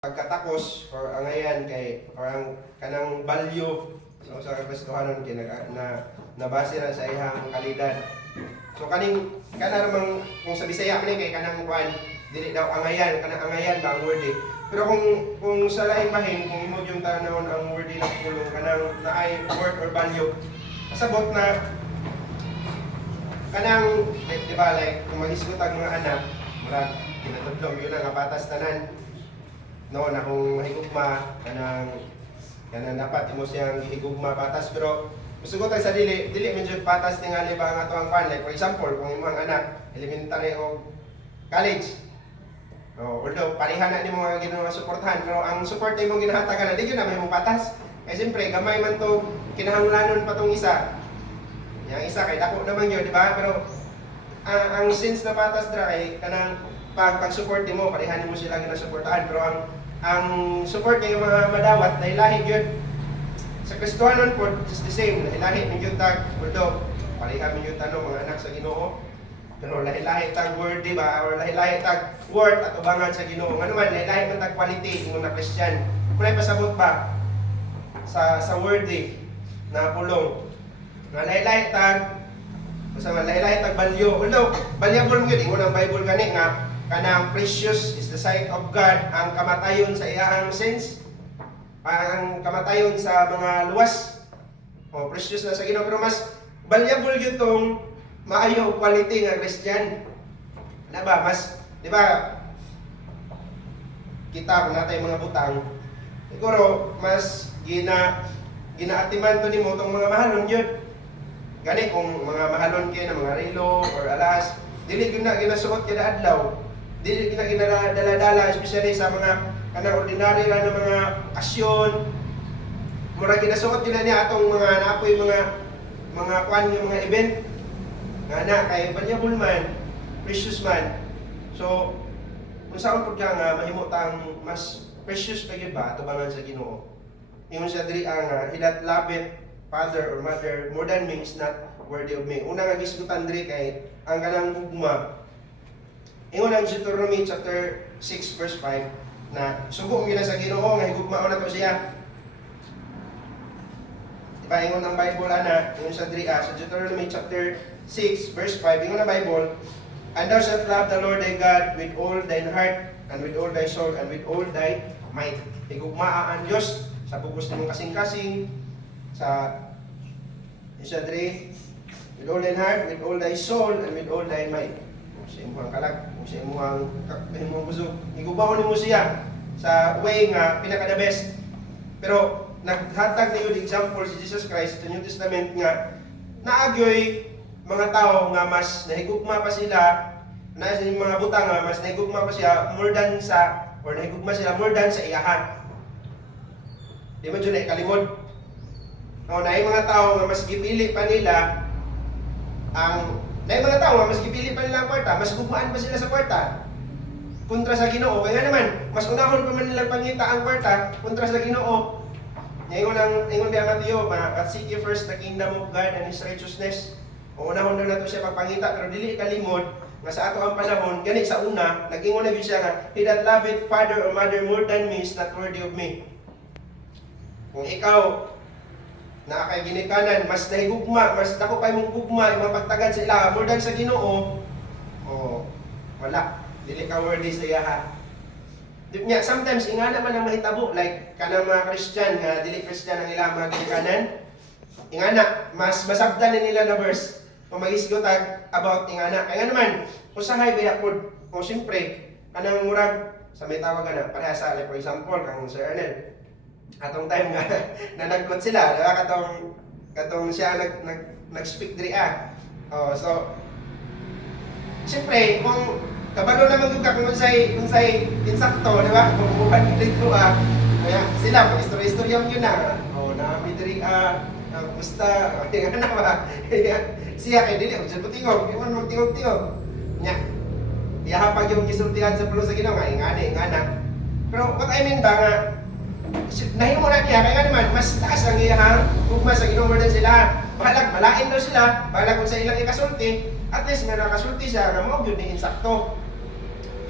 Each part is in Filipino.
pagkatapos or angayan kay or ang kanang value sa Kristohanon kay nabase na sa iyang kalidad. So kaning kana namang kung sa Bisaya man kay kanang kuan dili daw angayan, kanang angayan ba ang word eh. Pero kung sa laing bahin kung imo yung tanawon ang word lang pulong kanang naay worth or value. Kasabot na kanang di ba like kung magisgutag mga anak, murag kinatudlong yun ang patas tanan. No, na kung mahigugma kanang dapat imo siyang gihigugma patas pero musugot sa dili medyo patas tingali ba ang ato ang pan like for example kung imong anak elementary o college although pareha na nimo nga ginoo suportahan pero ang support imong ginahatagan di gyud na may mong patas kay siyempre gamay man to kinahanglanon pa tong isa yang isa kay dako naman yun di ba pero ang sense na patas dra kay kanang pag-support mo pareha nimo sila ginasuportahan pero ang support ng mga madawat na ilahi yun sa Kristohanon po is the same na ilahi ng yun tag although pareha min yun tanong mga anak sa Ginoo pero lahi-lahi tag word di ba or lahi-lahi tag word at ubangan sa Ginoo ano man lahi-lahi man tag quality ng mga Christian kung pasabot ba sa worthy na pulong na lahi-lahi tag basta lahi-lahi tag value although valuable gyud ingon ang Bible kani nga kanang precious is the sight of God ang kamatayon sa iyang sense ang kamatayon sa mga luwas precious na sa Ginoo pero mas valuable gyud tong maayo quality nga Christian na ba mas di ba kita kung natay mga butang siguro mas ginaatiman to nimo tong mga mahalon gyud gani kung mga mahalon kay na mga relo or alas dili gyud na ginasuot kada adlaw dili ginadala-dala especially sa mga kanang ordinary ra na mga okasyon mura ginasuot gyud niya atong mga naapoy mga kwan yung mga event nga na kay valuable man precious man so kung saan pud nga mahimo tang mas precious pa gyud ba atubangan sa Ginoo ingon siya diri ang he that loveth father or mother more than me is not worthy of me una nga gisgutan diri kay ang kanang gugma ingon ang Deuteronomy chapter 6 verse 5 na sugo gina sa Ginoo nga higugmaon na to siya. Diba ingon ang Bible ana ingon sa diri sa Deuteronomy chapter 6 verse 5 ingon ang Bible and thou shalt love the Lord thy God with all thine heart and with all thy soul and with all thy might. Higugmaa ang Dios sa bugos nimong kasing-kasing sa isa diri with all thine heart with all thy soul and with all thy might. Sa imong kalag, sa imong busog. Igubahon nimo siya sa way nga pinaka the best. Pero naghatag niyo example si Jesus Christ sa New Testament nga naagyoy mga tao nga mas nahigugma pa sila na sa mga butang nga mas nahigugma pa siya more than sa or nahigugma sila more than sa iyahan. Di man jud ay kalimod. Naay mga tao nga mas gipili pa nila ang dahil mga tao, mas gipili pa nila ang kwarta, mas gugmaan pa sila sa kwarta kontra sa Ginoo. Kaya naman, mas unahon pa man nila pangita ang kwarta kontra sa Ginoo. Ingon biya Mateo, seek ye first the kingdom of God and His righteousness. O unahon daw nato siya pagpangita, pero dili kalimod nga sa ato ang panahon, gani sa una, nag-ingon na siya nga, he that loveth father or mother more than me is not worthy of me. Kung ikaw na kay ginikanan mas nahigugma mas dako kay mong gugma imong pagtagad sa ila more than sa Ginoo wala dili ka worthy sa iya ha nya sometimes ingana man ang mahitabo like kanang mga Christian nga dili Christian ang ila mga ginikanan ingana mas masabdan nila na verse kung mag-isgot about ingana kaya naman usahay biya pod o siyempre kanang murag sa may tawag na pareha sa for example kang Sir Ernel atong time nga nanagkot sila diba katong siya nag-speak diri so siyempre kung kabalo naman yung kung unsay insakto di ba kung bukan dito kaya sila pag istorya yun na naami diri gusta nga ba siya kay dili og tingog imon magtingog-tingog nya ihapag yung gisultihan sa pulo sa Ginoo nga ingana pero what I mean ba nga nahimo na niya, kaya naman, mas taas ang iyahang ugma sa Ginoo din sila. Bahalag, malain daw sila, bahalag kung sa ilang ikasulti, at least may nakasulti siya, na mo yun ni insakto.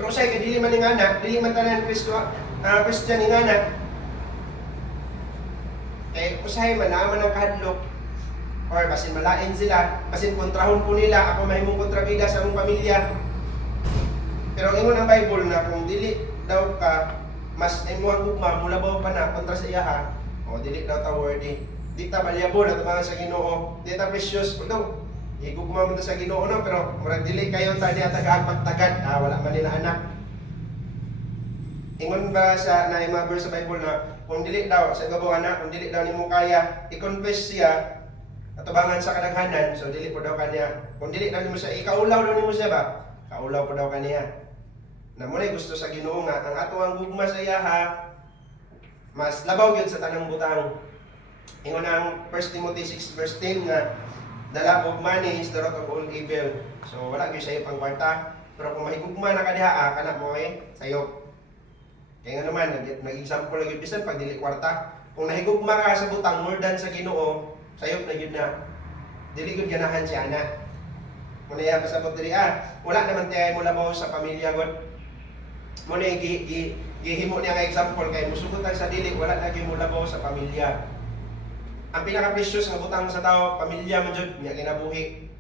Pero usay kay dili man ingana, dili man tanan Christian ingana. Usahay man naman ang kahadlok or basin malain sila, basin kontrahon po nila, ako mahimong kontrabida sa among pamilya. Pero ingon ang Bible na kung dili daw ka mas imuhang gugma mula ba pa na kontra sa iya ha, o dili daw ta worthy, di ta valuable at mga sa Ginoo, di ta precious daw. Igugma mo to sa Ginoo no, pero murag dili kayo ta diha tagapagtagad, wala man nila anak. Ingon ba sa na mga verse sa Bible na kung dili daw sa gabo anak, kung dili daw nimo kaya i-confess siya atubangan sa kadaghanan, so dili po daw kaniya. Kung dili daw nimo siya ikaulaw daw nimo siya ba? Kaulaw po daw kaniya. Na mo gusto sa Ginoo nga ang ato ang gugma sa iya ha mas labaw gyud sa tanang butang. Ingon ang 1 Timothy 6 verse 10 nga the love of money is the root of all evil. So wala gyud sayo pang kwarta, pero kung mahigugma na kadiha kana mo sayo. Kaya nga naman, nag-example na yun, bisan pag dili kwarta. Kung nahigugma ka sa butang, more than sa Ginoo, sayop na yun na. Dili yun ganahan siya na. Muna yan, pasabot dili, wala naman tayo mo labaw sa pamilya, God. Muna yung gihimo niya nga example, kaya musugutan sa dili, wala na mo labaw sa pamilya. Ang pinaka-precious nga butang sa tao, pamilya mo dyan, niya kinabuhi.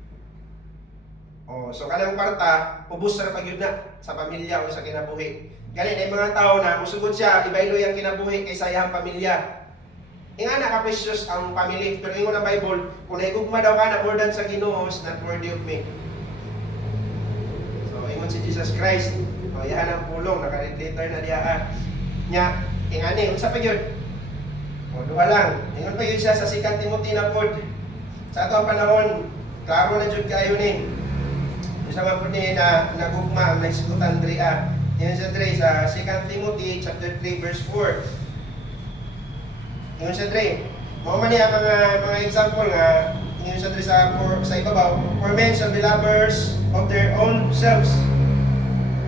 So kanang kwarta, ubos sa pagyud na sa pamilya o sa kinabuhi. Ganun ay mga tao na musugod siya, ibaylo yung kinabuhi kaysa iyang pamilya. Ingana ka precious ang family, pero ingon ang Bible, kung nahigugma daw ka na more than sa Ginoo, is not worthy of me. So ingon si Jesus Christ, yahan ang pulong, naka-red letter na diya nya, ingani, unsa pa yun? Duha lang, ingon pa yun siya sa 2 Timothy na pod. Sa ato ang panahon, klaro na jud kayo ni. Isa man po ni na nagugma ang nagsigutan diri Yan sa 3 sa 2 Timothy chapter 3 verse 4. Yan sa 3. Mao man niya mga example nga yan sa 3 sa ibabaw. For men shall be lovers of their own selves.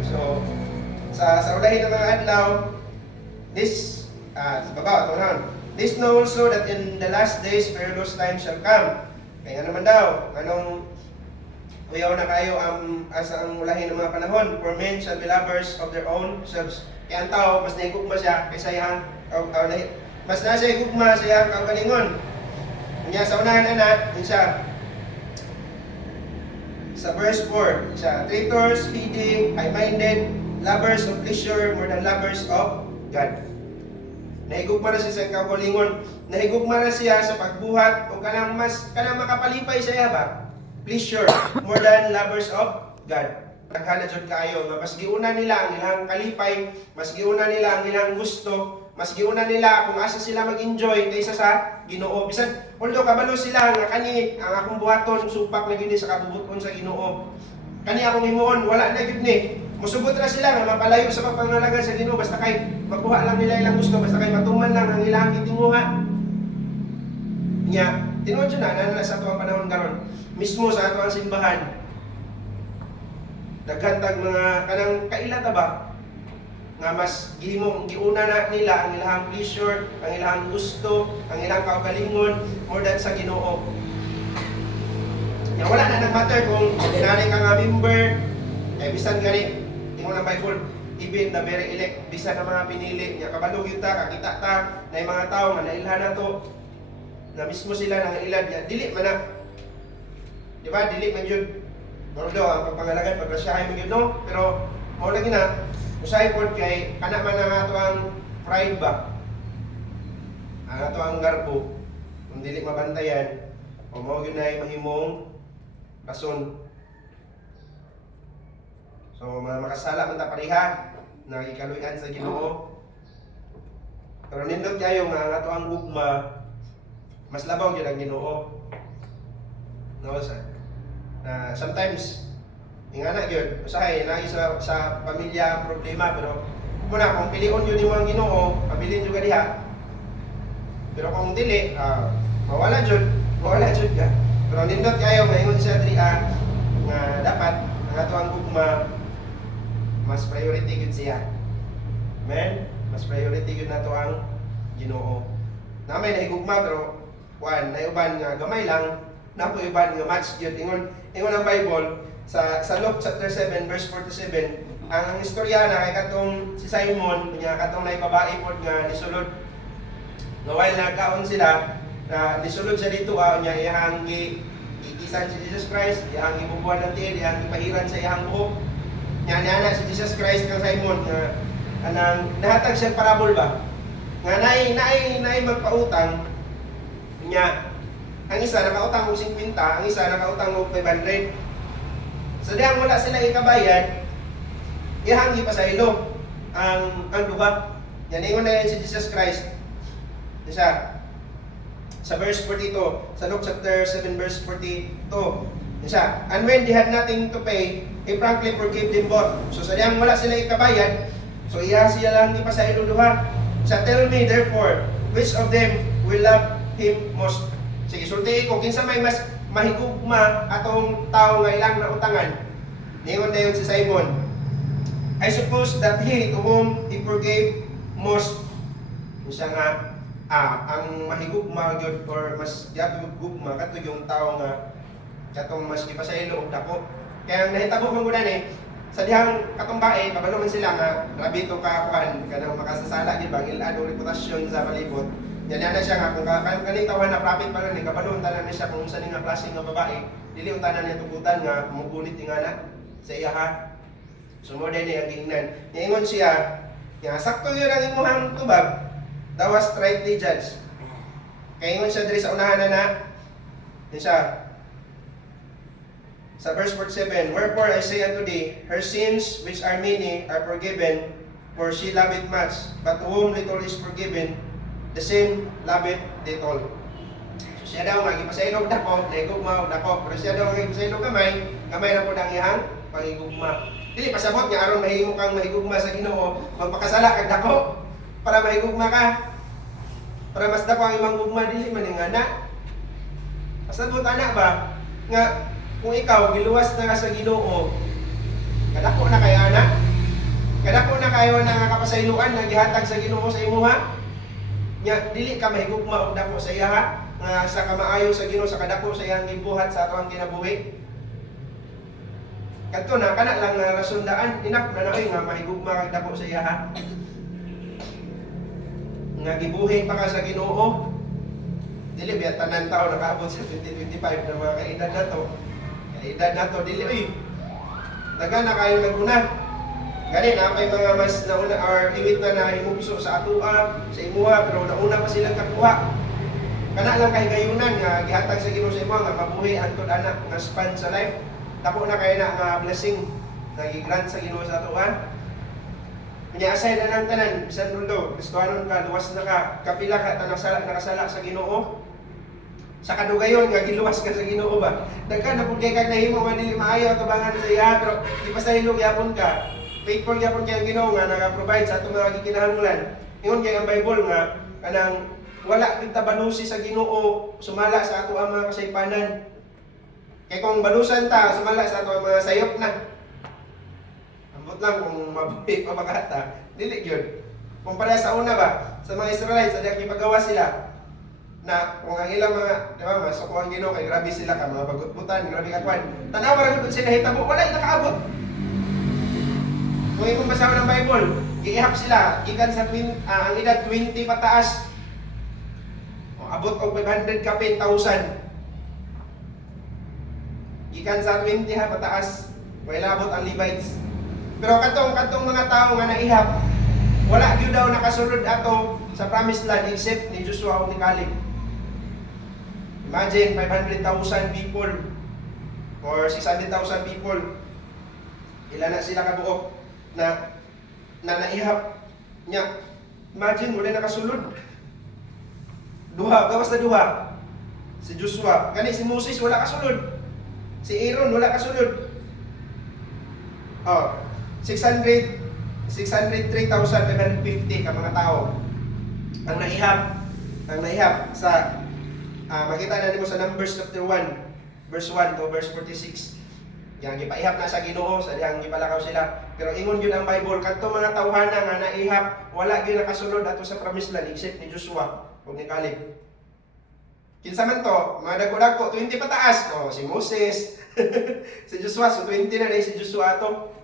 So sa ulahin ng mga adlaw, this sa baba ito this know also that in the last days perilous times shall come. Kaya nga naman daw, anong kuyaw na kayo asa ang ulahin ng mga panahon. For men shall be lovers of their own selves. Kaya ang tao, mas naigugma siya kaysa iyang mas nasa igugma sa iyang kaugalingon. Kanya sa unahan yun siya. Sa verse 4, siya, traitors, feeding, high-minded, lovers of pleasure more than lovers of God. Nahigugma na siya sa kaugalingon. Nahigugma na siya sa pagbuhat o kanang makapalipay siya ba? Pleasure more than lovers of God. Naghana jud kayo nga mas giuna nila ang ilang kalipay, mas giuna nila ang ilang gusto, mas giuna nila kung asa sila mag-enjoy kaysa sa Ginoo. Bisan although kabalo sila nga kani ang akong buhaton supak na gyud sa kabubuton sa Ginoo. Kani akong himuon wala na gyud ni. Musugot na sila nga mapalayo sa pagpangalagan sa Ginoo basta kay makuha lang nila ilang gusto, basta kay matuman lang ang ilang gitinguha. Nya, tinuod jud na sa tuwang panahon karon. Mismo sa ato ang simbahan, daghantag mga kanang kailata ba nga mas giuna na nila ang ilang pleasure, ang ilang gusto, ang ilang kaugalingon more than sa Ginoo. Nya wala na nagmatter kung nanay ka nga member, bisan gani ingon ang Bible, even the very elect, bisan ang mga pinili, nya kabalo gyud ta, kakita ta na yung mga tao nga nailhan na to, na mismo sila nang ilad, dili man na. Di ba? Dili man yun. Although, ang pagpangalagan, paglasyahay man yun, no? Pero, mao lagi na, usahay po kay, kana man ang ato ang pride ba? Ang ato ang garbo, kung dili mabantayan, o mao yun na mahimong rason. So, makasala man ta pareha, nakikaluyan sa Ginoo. Pero nindot kayo nga, ang ato ang gugma, mas labaw yun ang Ginoo. No, sir? Sometimes ingana gyud usahay na sa pamilya problema, pero muna kung pilion yun yung Ginoo, pabilin jud diha. Pero kung dili, mawala jud ka. Pero nindot kayo maingon siya diri nga dapat ang ato ang gugma mas priority gyud siya. Amen. Mas priority gyud nato ang Ginoo. Na may nahigugma pero naiuban nga gamay lang, napo iban nga match gyud ingon ang Bible sa Luke chapter 7 verse 47, ang istorya na kay katong si Simon nya katong nay babae pod nga nisulod. No while nagkaon sila na nisulod siya dito nya iyang ikisan si Jesus Christ, iyang ibubuan ng tiil, iyang ipahiran sa iyang buhok. Nya na si Jesus Christ kang Simon nga anang nahatag siya parabol ba? Nga nay magpautang nya ang isa nakautang og 50, ang isa nakautang og 500. So dihang wala sila ikabayad, ihangi pa sa ilo ang duha. Yan ingon na yan si Jesus Christ. Sa verse 42, sa Luke chapter 7 verse 42. And when they had nothing to pay, he frankly forgave them both. So sa dihang wala sila ikabayad, so iya siya lang pa sa ilo duha. Tell me therefore, which of them will love him most? Sige, sulti ko, kinsa may mas mahigugma atong tao nga ilang nautangan. Ningon na yun si Simon. I suppose that he to whom he forgave most, siya nga, ang mahigugma yun, or mas gugma, kato yung tao nga, katong mas ipasaylo o dako. Kaya ang nahitabo mong gunan sa dihang katong bae, kabalo man sila nga, grabe ito kakuhan, kanang makasasala, di ba, ilado reputasyon sa palibot. Yan na siya nga, kung kaning tawan na prophet pa rin, kabalo, tanan na siya kung saan nga klase nga babae, dili tanan niya tugutan nga, mugulit nga na sa iya ha. So mo din ang gingnan. Niingon siya, nga sakto yun ang imuhang tubag, that was rightly judged. Kaya ingon siya diri sa unahan na yun siya. Sa verse 47, wherefore I say unto thee, her sins which are many are forgiven, for she loveth much, but to whom little is forgiven, the same loveth little. So siya daw magipasaylo dako, naigugma og dako, pero siya daw magipasaylo gamay, gamay na po ang iyang pangigugma. Dili pasabot nga aron mahimo kang mahigugma sa Ginoo, magpakasala kag dako para mahigugma ka. Para mas dako ang imong gugma dili man ingana. Pasabot ana ba nga kung ikaw giluwas na ka sa Ginoo, kadako na kay ana. Kadako na kayo na kapasayloan na gihatag sa Ginoo sa imuha. Nya dili ka mahigugma og dako sa iya ha, nga sa kamaayo sa Ginoo sa kadako sa iyang gibuhat sa atong kinabuhi. Kadto na kana lang na rasundaan enough na naoy nga mahigugma kag dako sa iya ha. Nga gibuhi pa ka sa Ginoo. Dili biya tanan tawo nakaabot sa 2025 na mga kaedad nato. Kaedad nato dili oy. Daga na kayo naguna. Gani na may mga mas nauna or iwit na himugso sa atoa, sa imuha, pero nauna pa silang kakuha. Kana lang kahigayunan nga gihatag sa Ginoo sa imuha nga mabuhi antud anak nga span sa life. Dako na kay na nga blessing nga gi-grant sa Ginoo sa atoa. Kanya aside na ng tanan, bisan dulo, Kristohanon ka, luwas na ka, kapila ka nakasala sa Ginoo. Sa kadugayon nga giluwas ka sa Ginoo ba? Daghan na pud kay kag nahimo nga dili maayo atubangan sa iya, pero di pa sa hilog yapon ka. Faithful gyapon kay ang Ginoo nga naga-provide sa atong mga gikinahanglan. Ingon kay ang Bible nga kanang wala kita banusi sa Ginoo sumala sa ato ang mga kasaypanan. Kay kung banusan ta sumala sa ato ang mga sayop na. Ambot lang kung mabuhi pa makata, dili gyud. Kung para sa una ba, sa mga Israelites sa diyang gipagawa sila na kung ang ilang mga, di ba, masuko ang Ginoo kay grabe sila ka, mga bagutbutan, grabe ka kwan. Tanaw ra gud sila hitabo, wala nakaabot. Kung ikong basahan ng Bible, giihap sila, gikan sa ang edad 20 pataas. O, abot og 500 ka 10,000. Gikan sa 20 ha pataas, wala abot ang Levites. Pero katong mga tao nga naihap, wala gyud daw nakasulod ato sa promised land except ni Joshua o ni Caleb. Imagine 500,000 people or 600,000 people. Ila na sila kabuok na naihap nya. Imagine wala nakasulod. Duha, gawas na duha. Si Joshua, gani si Moses wala kasulod. Si Aaron wala kasulod. Oh, 603,550 ka mga tao ang naihap sa makita na nimo sa Numbers chapter 1 verse 1 to verse 46. Yang gipaihap na sa Ginoo sa dihang gipalakaw sila. Pero ingon gyud ang Bible kadto mga tawhana nga naihap wala gyud nakasulod ato sa promised land except ni Joshua ug ni Caleb. Kinsa man to, mga dagko-dagko 20 pataas, si Moses, si Joshua, so 20 na si Joshua ato.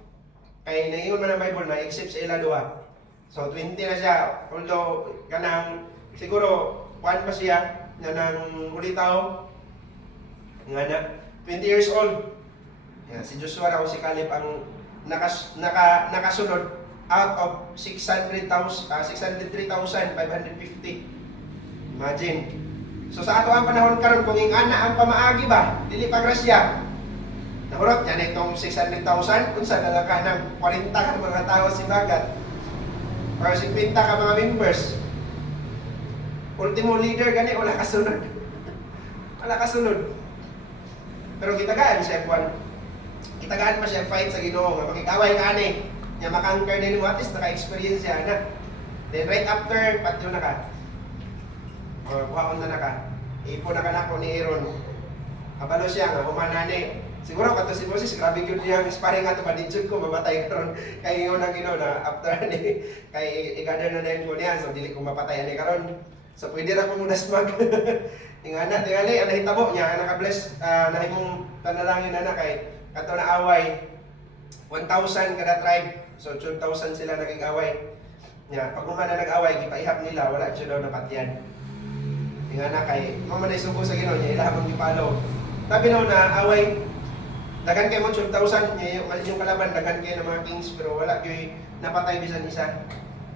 Kay naingon man ang Bible na except sa ila duha. So 20 na siya, although kanang siguro kuan pa siya na nang ulitaw nga na 20 years old. Yan, si Joshua raw si Caleb ang nakasunod out of 603,550. Imagine. So sa ato ang panahon karon kung ingana ang pamaagi ba, dili pa grasya. Nahurot yan itong 600,000 unsa na lang ka ng 40 ka mga tao sibagat. Or 50 ka mga members. Ultimo leader gani wala kasunod. Wala kasunod. Pero kitagaan siya kwan. Kitagaan pa siya fight sa Ginoo nga makikaway ka ani. Nya makangker din mo at least naka-experience siya na. Then right after patyo na ka. Or kuhaon na ka. Ipo na ka na ko ni Aaron. Kabalo siya nga humanani. Siguro kato si Moses grabe gyud niya sparring ato paditsud ko mamatay karon kay ingon ang Ginoo na after ni kay i-gather na din ko niya so dili ko mapatay ani karon. So pwede ra ko muna smag. Ingana tingali ana hitabo niya naka-bless nahimong panalangin na kay kato na away 1,000 kada tribe. So 2,000 sila naging away. Nya pag humana nag-away gipaihap nila wala jud daw napatyan. Ingana kay mo man subo sa Ginoo niya ilahang gipalo. Tabi na away dagan kay mo 2,000 yung kalaban dagan kay ng mga kings pero wala gyud napatay bisan isa.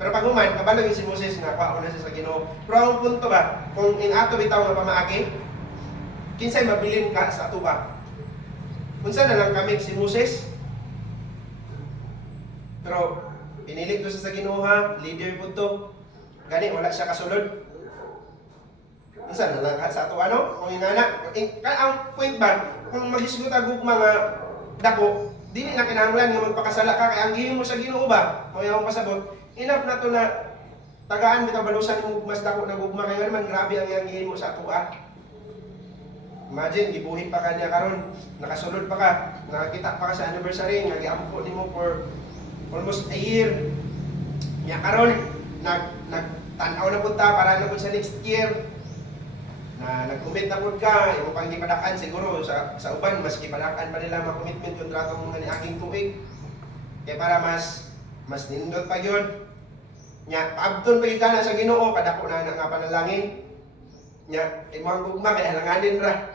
Pero pag human kabalo yung si Moses nga kuha na siya sa Ginoo. Pero ang punto ba kung in ato bitaw nga pamaagi kinsay mabilin ka sa ato ba? Unsa na lang kami si Moses? Pero pinilit to sa Ginoo ha, leader pud to. Gani wala siya kasulod. Unsa na lang sa ato ano? Kung ingana, ang point ba kung magisgot ang mga dako, dili na kinahanglan nga magpakasala ka kay ang gihimo sa Ginoo ba? Mo yung pasabot. Enough na to na tagaan bitaw balusan mo mas dako na gugma kay man grabe ang iyang gihimo sa ato ah. Imagine gibuhi pa kanya karon, nakasulod pa ka, nakakita pa ka sa anniversary nga giampo nimo for almost a year. Nya karon nagtan-aw na punta para na sa next year. Na nag-commit na pud ka, imo pang gipadakan siguro sa uban mas gipadakan pa nila ma-commitment kontrato mo nga ni aking tuig. Kay para mas nindot pa gyud. Nya paabton pa gyud kana sa Ginoo kadako na nga panalangin. Nya imo ang gugma kay halanganin ra.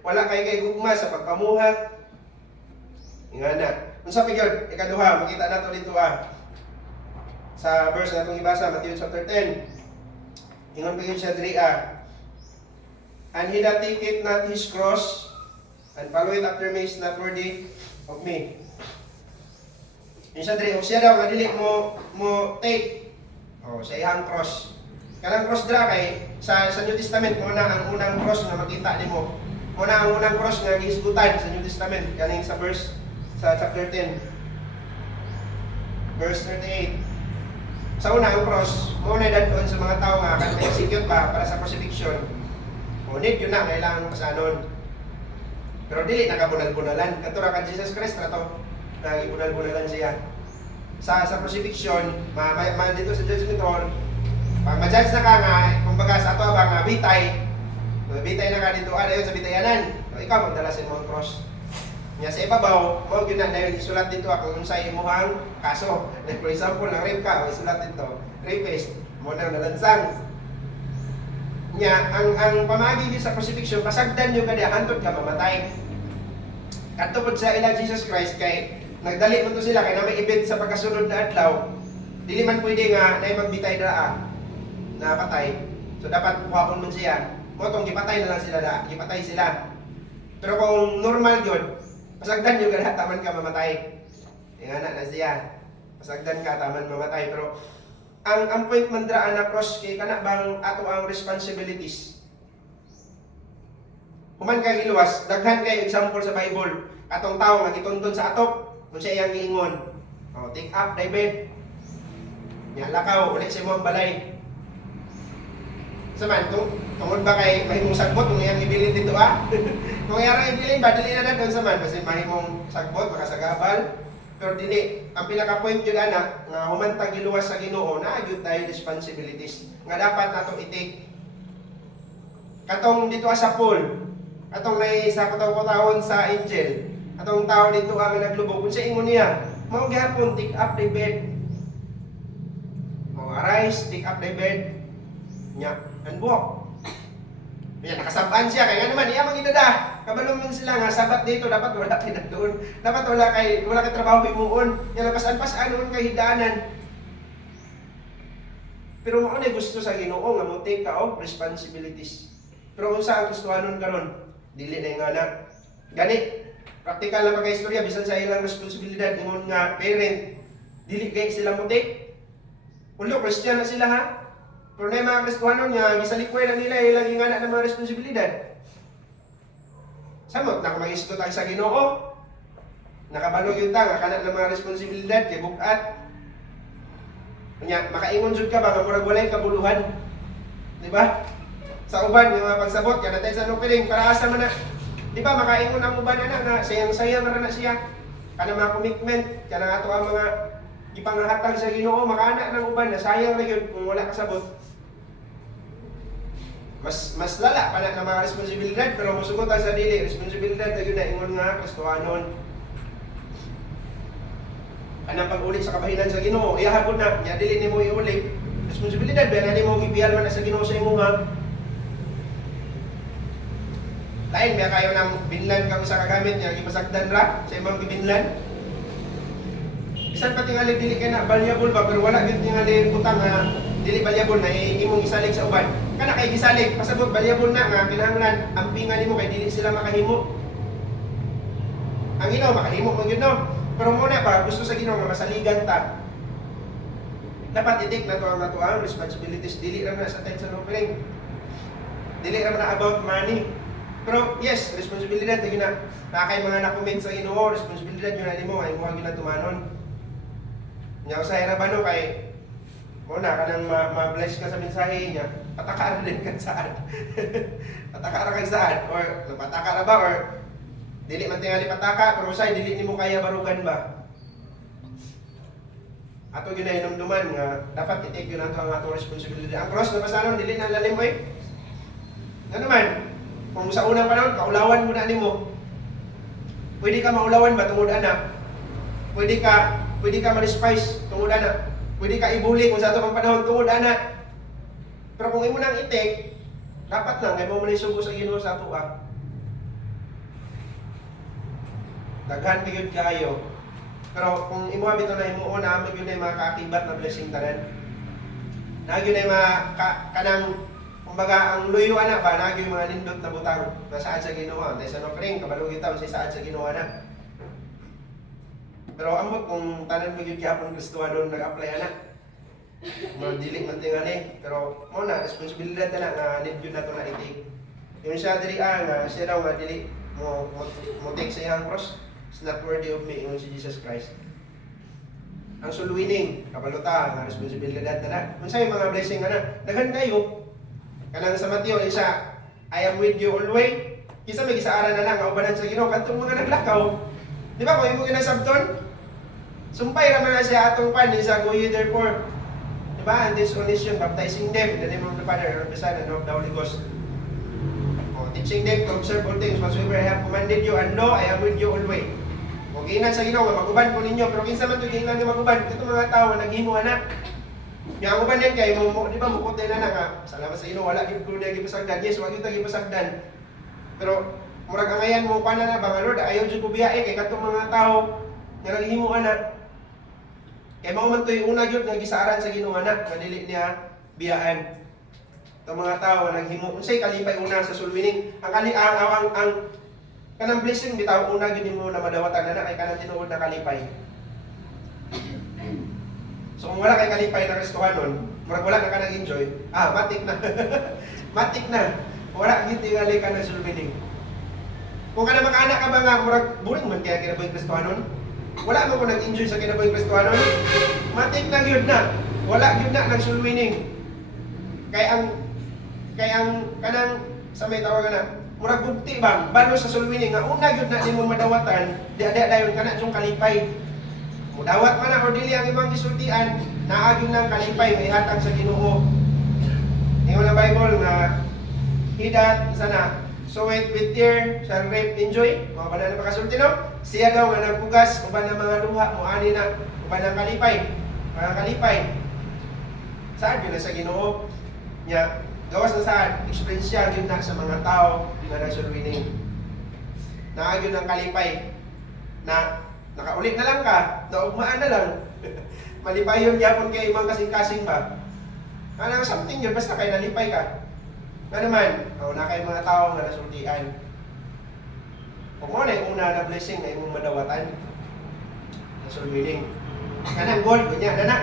Wala kay gugma sa pagpamuhat. Ingana. Unsa pa gyud? Ikaduha, makita nato dito sa verse natong ibasa Matthew chapter 10. Ingon pa gyud siya diri and he that taketh not his cross and followeth after me is not worthy of me. Yung siya diri, siya daw nga dili mo take sa iyang cross. Kanang cross dra kay sa New Testament mo na ang unang cross na makita nimo. Mo na ang unang cross nga gihisgutan sa New Testament kaning sa verse sa chapter 10 verse 38. Sa unang cross, mo na dadon sa mga tao nga kan execute pa para sa crucifixion. Ngunit yun na, kailangan pasanon. Pero dili nakabunal-bunalan. Katura kan Jesus Christ na to, nagibunal-bunalan siya. Sa crucifixion, dito sa judgment hall, pag ma-judge na ka nga, kumbaga sa ato ba nga bitay na ka dito, yun sa bitayanan. So, ikaw magdalasin mo ang cross. Nya sa ibabaw, mo yun na yun, isulat dito ako kung sa imuhang kaso. For example, ng rape ka, isulat dito, rapist, mo na nalansang. Nya ang pamagi sa crucifixion pasagdan nyo kada hantod ka mamatay. Kadto pud sa ila Jesus Christ kay nagdali man to sila kay na may event sa pagkasunod na adlaw. Dili man pwede nga nay magbitay draa na patay. So dapat kuhaon man siya. Mo tong gipatay na lang sila gipatay sila. Pero kung normal gyud, pasagdan nyo kada taman ka mamatay. Ingana na siya. Pasagdan ka taman mamatay pero ang point man dra na cross kay kana bang ato ang responsibilities. Human kay iluwas, daghan kay example sa Bible. Atong tawo nga gituntun sa atop, unsa iyang giingon? Take up thy bed. Nya lakaw ulit sa imong balay. Saman tungod ba kay mahimong sagbot kung iyang ibilin dito Kung iyang ibilin ba dili na dadon saman kasi mahimong sagbot makasagabal. Pero dili, ang pinaka-point yun anak, nga humantag giluwas sa Ginoo na gyud tayo responsibilities nga dapat nato i-take. Katong dito sa Paul, katong nay sa kutawon sa angel, katong tao dito ang naglubog, kung sa ingon niya, mao gyapon take up the bed. Mo arise, take up the bed. Nya, and walk. Yan, nakasabaan siya, kaya nga naman, iya magidada. Kabalo man sila nga, sabat dito, dapat wala kay doon. Dapat wala kay trabaho imuon. Yan, pasan-pasan noon kay hidaanan. Pero mao na gusto sa Ginoo nga mo take ka of responsibilities. Pero unsa ang gustuhanon karon? Dili na nga na. Gani, praktikal lang mga istorya, bisan sa ilang responsibilidad, ingon nga parent, dili kay sila mo take. Ulo, Christian na sila ha? Pero na yung mga Kristuhanon nga, gisalikwe na nila ilang ingana ng mga responsibilidad. Samot, nakamagisgot tayo sa Ginoo. Nakabalo yun ta, nga kanak ng mga responsibilidad, kay bukat. Kanya, makaingon jud ka ba, nga murag walay kabuluhan. Di ba? Sa uban, yung mga pagsabot, kaya natin sa nupiling, para asa man na. Di ba, makaingon ang uban na sayang-sayang na siya. Kana mga commitment, kana nga ito ang mga ipangahatag sa Ginoo, makaanak ng uban na sayang na yun kung wala kasabot. Mas lala pa na ng mga responsibilidad, pero musugot sa dili responsibilidad na yun na ingon nga Kristohanon. Kanang pag-ulit sa kabahinan sa Ginoo, iahapon na, niya dili nimo iulit. Responsibilidad ba na nimo gibiyal man na sa Ginoo sa imo nga. Lain biya kayo ng binlan kang sa kagamit niya gipasagdan ra sa imong gibinlan. Bisan pa tingali dili kay na valuable ba, pero wala gyud tingali utang nga dili valuable na imong isalig sa uban. Kana kay gisalig pasabot valuable na nga kinahanglan ampingan nimo kay dili sila makahimo. Ang Ginoo makahimo man gyud no. Pero muna pa gusto sa Ginoo nga masaligan ta. Dapat itik na to ang responsibilities, dili ra na sa attention offering. Dili ra na about money. Pero yes, responsibilidad na gina. Nakay mga na-comment sa Ginoo, responsibilidad yun na nimo ay mo gina tumanon. Nya sa era ba no kay mo na kanang ma-bless ka sa mensahe niya, pataka din ka saan. Pataka ra kag saan or napataka ra ba or dili man tingali pataka pero say dili nimo kaya barugan ba? Ato gyud na hinumduman nga dapat i-take yun ato ang ato responsibilidad. Ang cross na pasanon dili na lalim oy. Ano naman? Kung sa unang panahon kaulawan mo na nimo. Pwede ka maulawan ba tungod anak? Pwede ka ma-despise tungod anak. Pwede ka ibuli kung sa ato pang panahon tungod anak. Pero kung imo nang i-take, dapat lang kay mo man isugo sa Ginoo sa ato ah. Daghan gyud kayo. Pero kung imo bitaw na himuon na amo gyud na mga kaakibat na blessing tanan. Na gyud na mga kanang kumbaga ang luyo ana ba na gyud mga nindot na butang na saad sa Ginoo. Dahil sa offering kabalo kita sa saad sa Ginoo ana. Pero amot kung tanan mo gyud gyapon Kristohanon nag-apply ana. Mo dili man tingali, pero mo na responsibilidad na nga need gyud nato na i-take. Yung siya diri nga siya daw nga dili mo take sa iyang cross. It's not worthy of me, ingon si Jesus Christ. Ang soul winning, kapaluta, nga responsibilidad na. Unsay mga blessing na daghan kayo. Kanang sa Mateo isa, I am with you always. Kisa may gisaaran na lang, kaubanan sa Ginoo kadtong mga naglakaw. Di ba kung imo ginasabton? Sumpay ra man na siya atong pan sa go ye therefore. Di ba? And this only baptizing them in the name of the Father and of the Son and of the Holy Ghost. Teaching them to observe all things whatsoever I have commanded you, and lo, I am with you always. Kung ginan sa Ginoo nga maguban ko ninyo, pero kinsa man to ginan nga maguban, ito mga tao nga naghimo ana. Nga ang uban din kay mo di ba mukote na nga. Salamat sa Ginoo wala gid ko na gipasagdan. Yes, wa gyud ta gipasagdan. Pero murag angayan mo pana na ba nga Lord, ayaw jud ko biyae kay kadtong mga tao nga naghimo ana. Kay mao man toy una gyud nga gisaran sa Ginoo anak nga dili niya biyaan. Itong mga tao nga naghimo unsay kalipay una sa soul winning. Ang kanang blessing bitaw una gyud nimo na madawatan na kay kanang tinuod na kalipay. So kung wala kay kalipay na Kristohanon, murag wala na ka nag-enjoy, matik na. Matik na. Wala gyud tingali ka na soul winning. Kung kana maka-anak ka ba nga murag boring man kaya kinabuhi Kristohanon? Wala man ko nag-enjoy sa kinabuhi Kristohanon? Matik na gyud na. Wala gyud na nag soul winning. Kay ang kanang sa may tawag na murag bugti bang balo sa soul winning nga una gyud na nimo madawatan di-ada dayon kana jung kalipay. Mudawat man na or dili ang imong gisultian naa gyud nang kalipay nga ihatag sa Ginoo. Ingon ang Bible nga he that sana so with tear shall reap enjoy. Mga banana makasulti no? siya daw nga nagpugas uban ng mga luha mo ani na uban ng kalipay. Mga kalipay. Saan yun na sa Ginoo? Nya, gawas na saan? Eksperyensya yun na sa mga tao nga nagsulwining. Naagyon ng kalipay na nakaulit na lang ka, naugmaan na lang. Malipay yun yapon kayo mga kasing-kasing ba? Ano something yun, basta kayo nalipay ka. Nga naman, na kayo mga tao nga nasultian. Kung mo na yung una na blessing na imong madawatan, nasulwining. Kanang gold, ganyan, nana.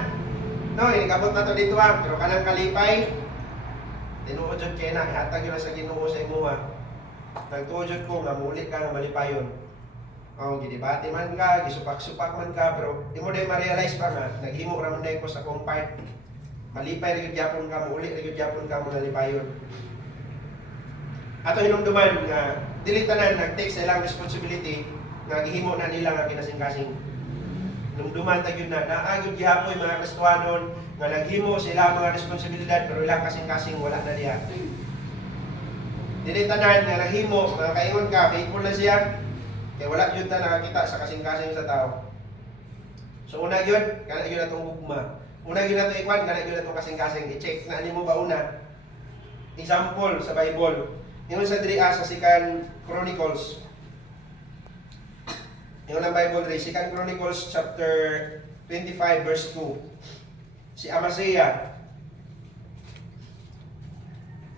No, inikabot na to dito pero kanang kalipay, tinuod jud kay na, ihatag yun na sa Ginoo sa imuha. Nagtuod ko nga mulit ka nga malipayon. Gidibati man ka, gisupak-supak man ka, pero di mo dahil ma-realize pa nga, naghimo ra man dahil ko sa kong part. Malipay rin yung Japon ka, muulit rin yung Japon ka, mga lipayon. Ato hinumduman nga, dili tanan nag-take sa ilang responsibility, nga gihimo na nila nga kinasing-kasing. Hinumduman tag yun na, naagod gihapoy mga Kristohanon, nga naghimo sila mga responsibilidad, pero ilang kasing-kasing wala na diya. Dili tanan nga naghimo, mga kaingon ka, faithful na siya, kaya wala yun na nakakita sa kasing-kasing sa tao. So una yun, kana yun na itong gugma. Una yun na ito ikwan, kana yun na itong kasing-kasing. I-check na mo ba una. Example sa Bible. Yun sa Dria sa 2 Chronicles. Yun ang Bible rin. 2 Chronicles chapter 25 verse 2. Si Amaziah.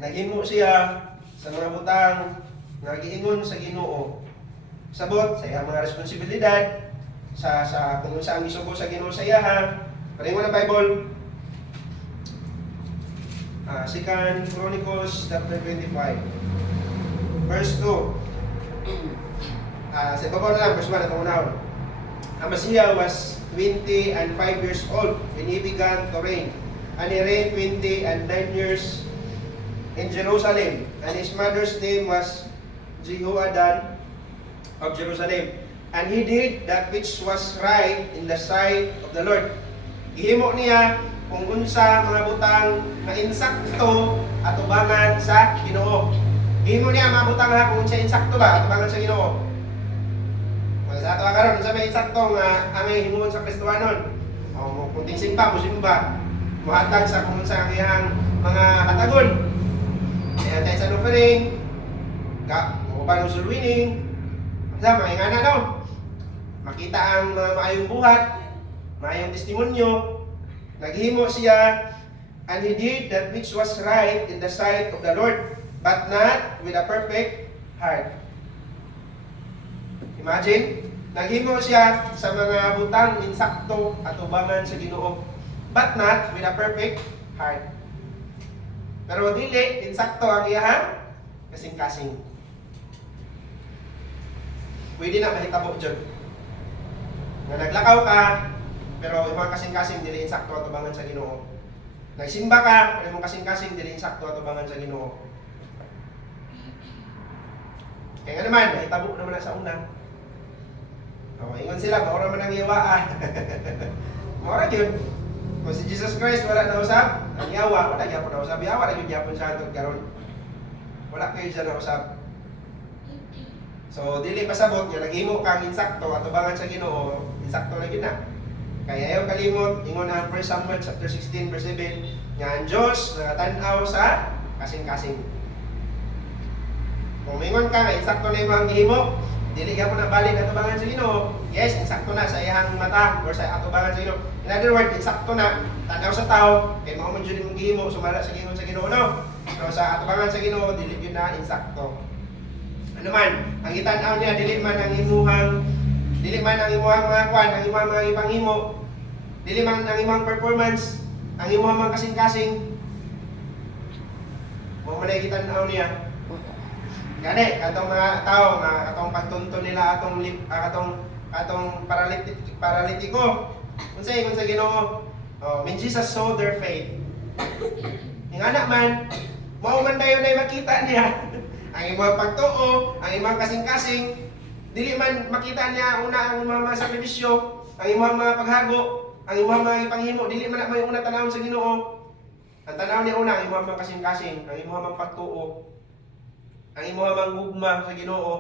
Naghimo siya sa mga butang, nagiingon sa Ginoo. Sabot sa iyang mga responsibilidad, sa kung saan gisugo sa Ginoo sa iya ha. Pareho na Bible. 2 Chronicles chapter 25 verse 2. Sa ibabaw na lang, verse 1 at unahon. Amaziah was 20 and 5 years old when he began to reign. And he reigned 20 and 9 years in Jerusalem. And his mother's name was Jehoadan of Jerusalem. And he did that which was right in the sight of the Lord. Gihimo niya kung unsa mga butang na insakto at ubangan sa Ginoo. Gihimo niya mga butang ha kung unsa insakto ba at ubangan sa Ginoo. Sa ato karon unsa may insakto nga angay himuon sa Kristohanon. Kung simba mo simba. Muhatag sa kung unsa ang iyang mga hatagon. Kaya sa offering, uban usul winning. Sa mga ingana no. Makita ang maayong buhat, maayong testimonyo, naghimo siya, and he did that which was right in the sight of the Lord, but not with a perfect heart. Imagine, naghimo siya sa mga butang insakto at ubangan sa Ginoo, but not with a perfect heart. Pero dili, insakto ang iyang kasing-kasing. Pwede na mahitabo dyan. Nga naglakaw ka, pero yung mga kasing-kasing dili insakto at ubangan sa Ginoo. Nagsimba ka, pero yung kasing-kasing dili insakto at ubangan sa Ginoo. Kaya nga naman, mahitabo naman na sa una. Ingon sila, maura man ang iwaan. Maura yun. Kung si Jesus Christ wala na usap, ang yawa, wala gyapon na usap. Yawa na yun gyapon sa atong karon. Wala kayo dyan na usap. So, dili pasabot nga naghimo kang insakto at ubangan sa Ginoo, insakto na gina. Kaya ayaw kalimot, ingon ang 1 Samuel chapter 16 verse 7, nga ang Diyos nakatanaw sa kasing-kasing. Kung mingon ka nga insakto na imong gihimo, dili gyapon na balik at ubangan sa Ginoo. Yes, insakto na sa iyang mata or sa atubangan sa Ginoo. In other words, insakto na tanaw sa tao, kay mao man jud imong gihimo sumala sa gingon sa Ginoo no. So sa atubangan sa Ginoo dili gyud na insakto. Ano man, ang itan-aw niya dili man ang imuhang mga kwan, ang imuhang mga ipanghimo, dili man ang imuhang performance, ang imuhang mga kasing-kasing. Mo man itan-aw niya. Gani, katong mga tao, katong pagtunton nila atong paralitiko. Unsay ingon sa Ginoo? When Jesus saw their faith. Ingana man, mao man dayon ay makita niya ang imong pagtuo, ang imong kasing-kasing, dili man makita niya una ang imong mga sakripisyo, ang imong mga paghago, ang imong mga ipanghimo, dili man may una tanawon sa Ginoo. Ang tanaw niya una ang imong mga kasing-kasing, ang imong mga pagtuo, ang imong mga gugma sa Ginoo.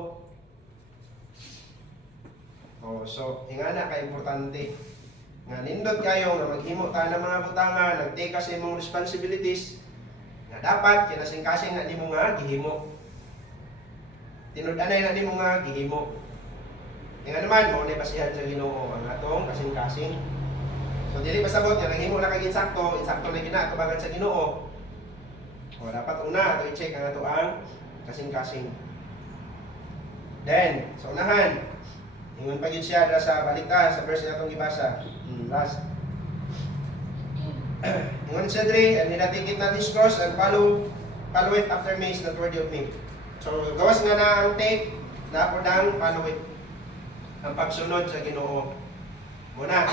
Oh, so ingana ka importante. Nga nindot kayo nga maghimo ta ng mga butangan, nagtake ka sa imong responsibilities nga dapat kinasing-kasing na nimo nga gihimo. Tinud-anay na nimo nga gihimo. Nga naman mo ni basihan sa Ginoo ang atong kasing-kasing. So dili pasabot nga nanghimo na kag insakto na ginatubangan sa Ginoo. O dapat una ato i-check ang ato ang kasing-kasing. Then, sa unahan, ingon pa gyud siya sa balita sa verse na atong gibasa. Last. Ingon siya diri, and take it not his cross and follow it after me is not worthy of me. So gawas nga na ang take, na po dang follow it. Ang pagsunod sa Ginoo. Muna.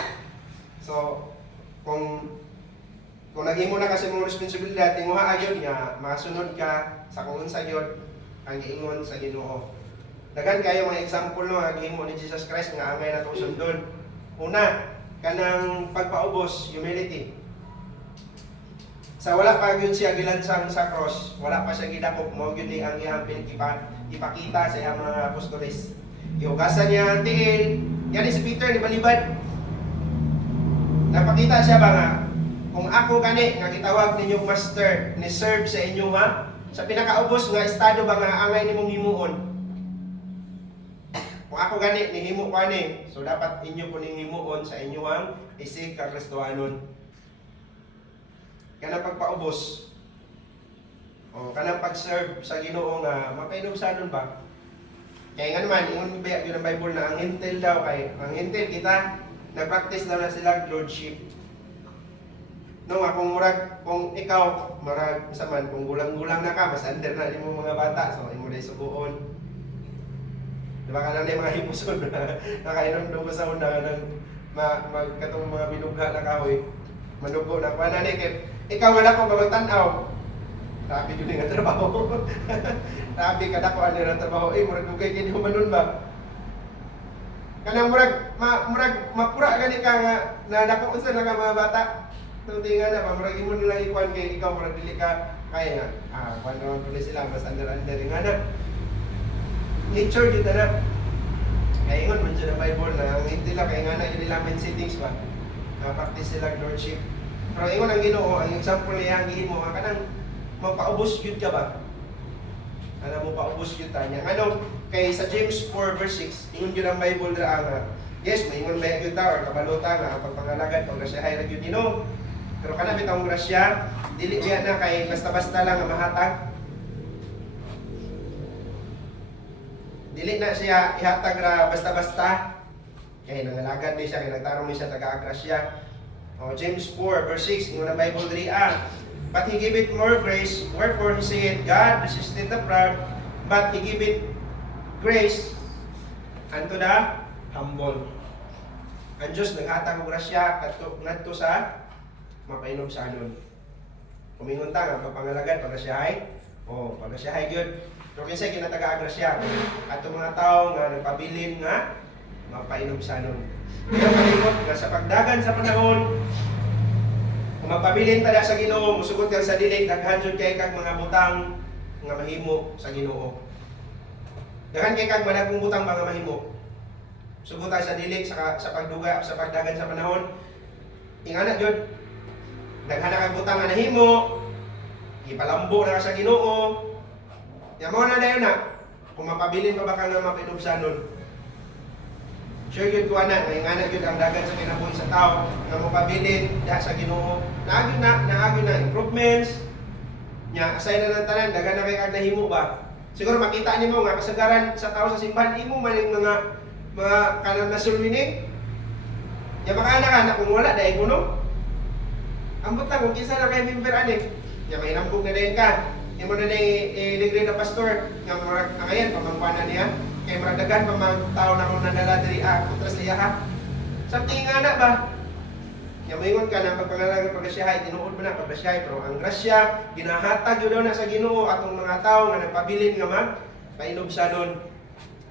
So, kung naghimo na kasi mong responsibilidad, tinguha agyon nga masunod ka sa kung unsa gyud ang giingon sa Ginoo. Dagan kayo mga example no nga gihimo ni Jesus Christ nga angay natong sundon. Una, kanang pagpaubos, humility. Sa wala pa gyud siya gilansang sa cross, wala pa siya gidakop, mao gyud ang iyang ipakita sa iyang mga apostoles. Iugasan niya ang tiil. Yan si Peter ni balibad. Napakita siya ba nga, kung ako gani nga gitawag ninyong master, ni serve sa inyo ha, sa pinakaubos nga estado ba nga angay nimong himuon. Kung ako gani ni himo ko ani, so dapat inyo po ning himuon sa inyo ang isig ka Kristohanon. Kanang pagpaubos. O kanang pag-serve sa Ginoo nga makainubsanon ba? Kaya nga naman, ingon ba yun ang Bible na ang hintil daw kay ang hintil kita nag-practice daw na sila lordship. No, kung ikaw marag saman kung gulang-gulang na ka, mas under na din mo mga bata, so imo day subuon. Di ba kanang mga hipuson na nakainom do sa una nang magkatong mga binugha na kahoy. Manugo na kuan ani kay ikaw nga dako ba magtan-aw. Grabe yun nga trabaho. Grabe ka dako ani ra trabaho murag dugay kini humanon ba. Kanang murag mapura gani ka nga na dako unsa na ka mga bata. Tunti nga na ba murag imo nila ikuan kay ikaw murag dili ka kaya nga kuan naman pala sila mas under nga na. Nature dito na. Kaya ingon man dyan ang Bible na ang hindi lang kaya nga na yun nila main settings ba. Practice sila lordship. Pero ingon ang Ginoo, ang example niya ang gihin mo, kanang magpaubos yun ka ba? Ano mo paubos yun ta niya. Ano, kay sa James 4 verse 6, ingon yun ang Bible na nga, yes, may ingon ba yun ta or kabalota nga, ang pagpangalagad, pag nasyahay na yun Ginoo. Pero kanang bitang grasya, dili biya na kay basta-basta lang ang mahatag. Dili na siya ihatag ra basta-basta. Kaya nangalagad ni siya, kaya nagtarong ni siya taga-agrasya. James 4 verse 6, ingon ang Bible diri but he giveth more grace, wherefore he saith, God resisteth the proud, but he giveth grace unto the humble. Ang Diyos naghatag og grasya ngadto sa mapainom-sanon. Kumingon ta nga papangalagad paggrasyahay. Paggrasyahay gyud. Pero kinsa kinataga-agrasya ato mga tawo nga nagpabilin nga mapainom-sanon. Pero kalimot nga sa pagdagan sa panahon, kung magpabilin tada sa Ginoo, musugot ka sa dili, daghan jud kay kag mga butang nga mahimo sa Ginoo. Daghan kay kag madagong butang mga mahimo. Sugot sa dili sa pagduga sa pagdagan sa panahon. Ingana jud daghan kag butang nga nahimo, ipalambo na sa Ginoo. Yamo na dayon na. Kung mapabilin pa ba ka nga mapinubsanon. Sure yun ko na, ngayong yun ang dagan sa kinabuhi sa tao na mapabilin da sa Ginoo. Naagyo na improvements. Nya asay na ng tanan, dagan na kay kag nahimo ba. Siguro makita nimo nga kasagaran sa tao sa simbahan imo man yung mga kanang nasulwini. Nya makaana ka na kung wala dai kuno. Ambot lang kung kinsa na kay member ani. Nya mahinambog na dayon ka. Imo na i-degree na pastor nga murag angayan pamangkuana niya. Kay maradagan pa mga tao na kung nadala diri kontra sa iya ha. Something nga na ba? Yamingon ka na pagpangalaga paggrasyahay, tinuod mo na paggrasyahay, pero ang grasya ginahatag yun daw na sa Ginoo atong mga tao nga nagpabilin nga painubsanon.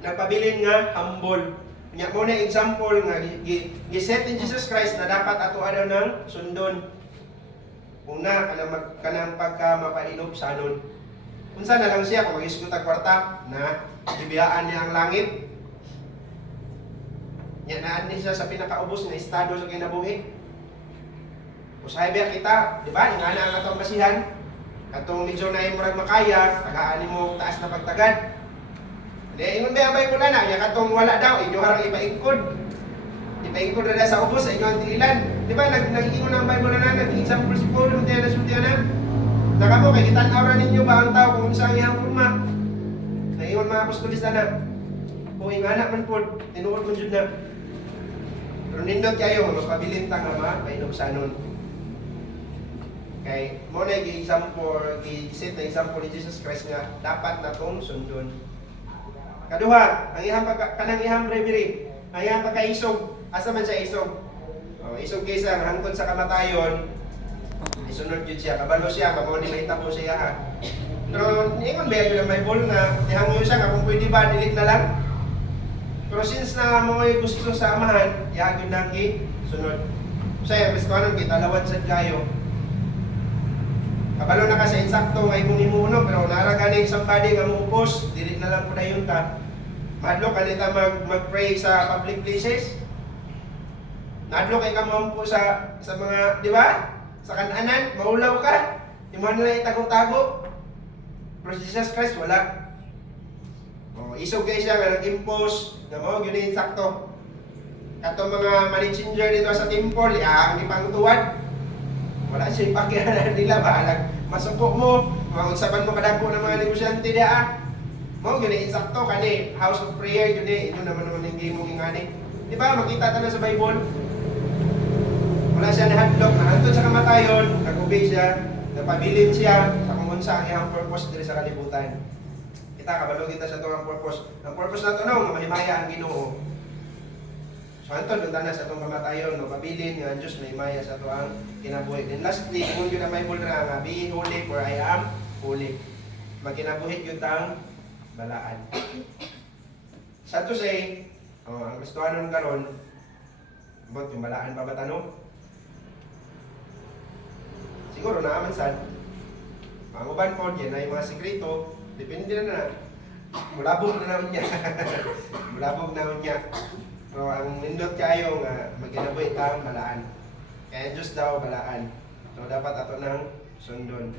Nagpabilin nga humble. Nya mo na example nga giset ni Jesus Christ na dapat ato daw ng sundon. Una kanang pagka mapainubsanon. Unsa na lang siya kung mag-isgot ang kwarta na ibiyaan niya ang langit. Nya naan ni siya sa pinakaubos nga estado sa kinabuhi. Usahay ba kita, di ba? Ingana ang atong basihan. Katong medyo na yung murag makaya, tagaan mo taas na pagtagad. Di ingon ba ang Bible na, nya katong wala daw, inyo harang ipaingkod. Ipaingkod na sa ubos sa inyo ang tiilan. Di ba? Nag-ingon ang Bible na, nag-example si Paul, nung tayo nasultihan na. Nakamo, kay kitanaw ninyo ba ang tao kung saan iyang kurma? Naiwan mga apostolista na. O ingana man po, tinuod mo dyan na. Pero nindot kayo, magpabilintang naman, painom sa nun. Kay, mo na i-example, i-set na example ni Jesus Christ nga, dapat na itong sundon. Kaduha, kanang ihang bravery, ang ihang pagkaisog, asa man siya isog? Isog kaysa, hangtod sa kamatayon, isunod yun siya, kabalo siya, kamo ni may tabo siya ha. Pero, ingon ba yun ang Bible na, ihangyo siya nga, kung pwede ba, dilit na lang. Pero since na mo ay gusto sa amahan, yagin na sunod. Saya, Kristohanon, kita lawan sa kayo. Kabalo na kasi insakto, ngay kung imuno, pero naragani isang body nga muupos, dilit na lang po na yun ta. Madlo ka nita mag-pray sa public places. Nadlo kay ka po sa mga, di ba? Sa kananan, maulaw ka. Yung mga nila itago-tago. Pero si Jesus Christ, wala. Isog kayo siya nga nag-impose na mo, yun yung sakto. Kato mga manichinger dito sa temple, ang ipangtuwad. Wala siya ipakyanan nila, bahalag masuko mo, maunsaban mo kadagpo ng mga negosyante dia. Mo, yun yung sakto, kani, house of prayer, yun yun naman hindi mo ingani. Di ba, makita tayo sa Bible? Wala siya nahadlok, nahantod sa kamatayon, nag-obey siya, napabilin siya, sa kung sa ang purpose dito sa kalibutan. Kita, kabalo kita sa itong purpose. Ang purpose na ito na, mahimaya ang Ginoo. So, antod, nung tanas sa itong kamatayon, mapabilin, nga Diyos, mahimaya sa ito ang kinabuhi. Then lastly, kung yun ang Bible na nga, be holy for I am holy. Magkinabuhi yun tang balaan. Sad to say, ang Kristohanon karon, but yung balaan pa ba tanong? Siguro naaman sad. Ang uban po, yan ay mga sekreto, depende na. Mulabog na naman niya. Mulabog na naman niya. Pero ang nindot kayo nga, magkinabuhi tang balaan. Kaya Diyos daw balaan. So dapat ato nang sundon.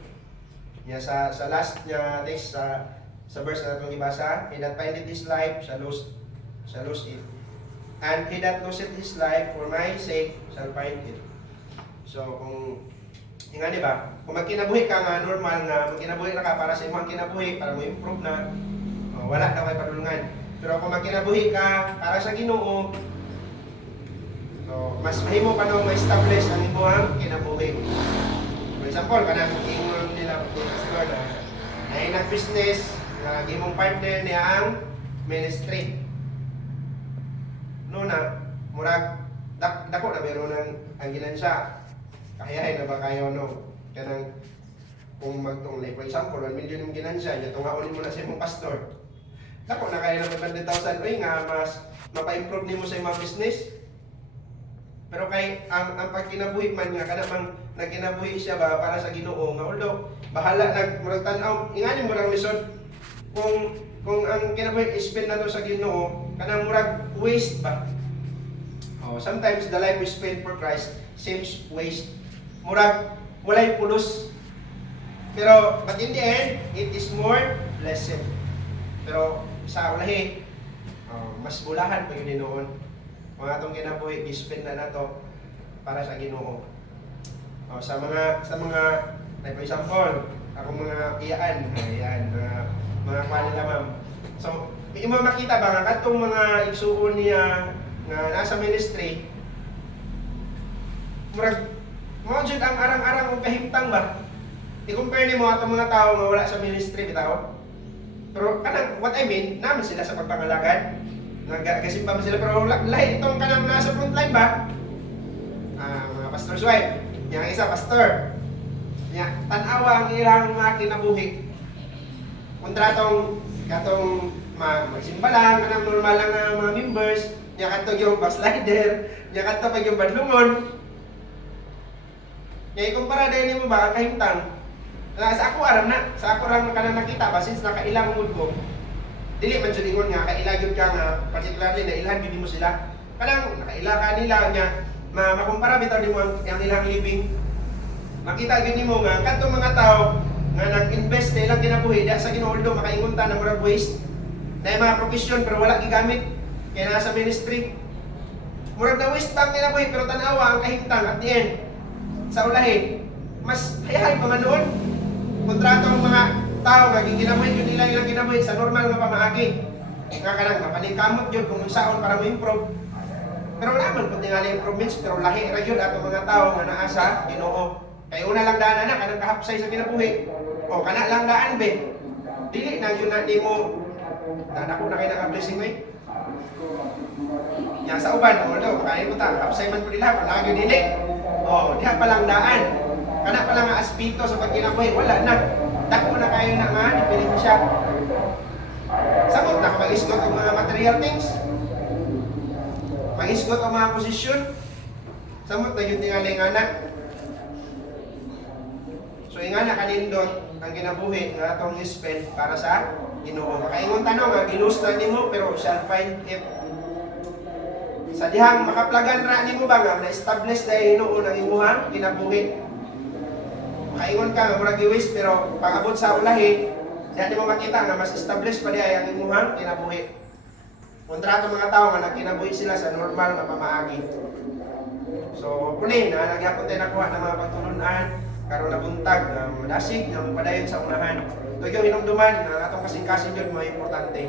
Niya sa last niya text sa verse na itong ibasa, he that findeth his life shall lose it. And he that loseth his life for my sake shall find it. So kung nga di ba, kung magkinabuhi ka nga normal nga, magkinabuhi na ka para sa imong kinabuhi, para mo improve na, wala na kay padulungan. Pero kung magkinabuhi ka para sa Ginoo, so mas mahimo pa no ma-establish ang imong kinabuhi. For example, kanang ingon nila pastor na nag-business, nga gimong partner niya ang ministry. No na, murag dako na meron ang ginansya. Kayahin na ba kayo no? Kanang kung magtong like for example, 1 million yung ginansya, niya tungaonin mo na sa imong pastor. Dako na kaya ng 100,000, oy nga mas mapa-improve nimo sa imong business. Pero kay ang pagkinabuhi man nga kana mang nagkinabuhi siya ba para sa Ginoo nga although bahala murag tan-aw ingani mo lang lisod kung ang kinabuhi spend na to sa Ginoo kanang murag waste ba. Sometimes the life we spend for Christ seems waste. Murag walay pulos. Pero but in the end, it is more blessed. Pero sa ulahi, mas bulahan pa yun noon. Mga atong kinabuhi, i-spend na nato para sa Ginoo. Sa mga like for example, ako mga iyaan, mga kanila ma'am. So, yung mga makita ba nga katong mga igsuon niya nga nasa ministry, murag mo jud ang arang-arang og kahimtang ba? I-compare nimo atong mga tao nga wala sa ministry bitaw. Pero kanang what I mean, naman sila sa pagpangalagad. Nagasimba man sila pero lahi itong kanang nasa frontline ba? Mga pastor's wife. Yang isa pastor. Nya tan-awa ang ilang mga kinabuhi. Kontratong katong magsimba lang kanang normal lang nga mga members, nya kadto yung backslider, nya kadto pa yung badlungon. Nya ikumpara din nimo ba kahimtang? Sa ako aram na, sa ako lang kanang nakita ba since nakailang mood ko. Dili man jud ingon nga kailagyod ka nga particularly na ilhan gid mo sila. Kanang nakaila ka nila nya makumpara bitaw nimo ang ilang living. Makita gyud nimo nga kadtong mga tao nga nag-invest na ilang kinabuhi da sa Ginoo although makaingon ta na murag waste. Na mga profession pero wala gigamit kaya nasa ministry. Murag na waste bang kinabuhi pero tan-awa ang kahimtang at the end sa ulahin. Mas hayahay pa man noon. Kontrato ang mga tao nga ginabuhi yun nila ilang kinabuhi sa normal nga pamaagi. Nga kanang mapaningkamot yun kung saon para mo-improve. Pero wala man kundi nga na improvements pero lahi ra yun ato mga tao nga naa sa Ginoo. Kaya una lang daan na kanang kahapsay sa kinabuhi. O kana lang daan be. Dili na yun na nimo nadako na kay naka-blessing way. Nya sa uban although kaya ko ta kahapsay man ko nila wala gyud dili. O diha pa lang daan. Kana pa lang nga aspito sa pagkinabuhi wala na. Dako na kayo na nga diferensya. Samot na mag-isgot ang mga material things. Mag-isgot ang mga posisyon. Samot na yun tingaling anak. So ingana kanindot ang kinabuhi nga atong spend para sa Ginoo. Makaingon tanong nga ginus na nimo pero shall find it. Sa dihang makaplagan ra nimo ba nga na-establish dahil Ginoo ang imuhang kinabuhi. Makaingon ka nga murag giwis pero pag-abot sa ulahi, diha mo makita nga mas establish pa diha ang imuhang kinabuhi. Kontrato mga tao nga nagkinabuhi sila sa normal nga pamaagi. So, kunin na nagyapon tayo nakuha ng mga pagtulunan karon nabuntag na madasig na padayon sa unahan. Ito yung hinumduman na atong kasing-kasing yun mga importante.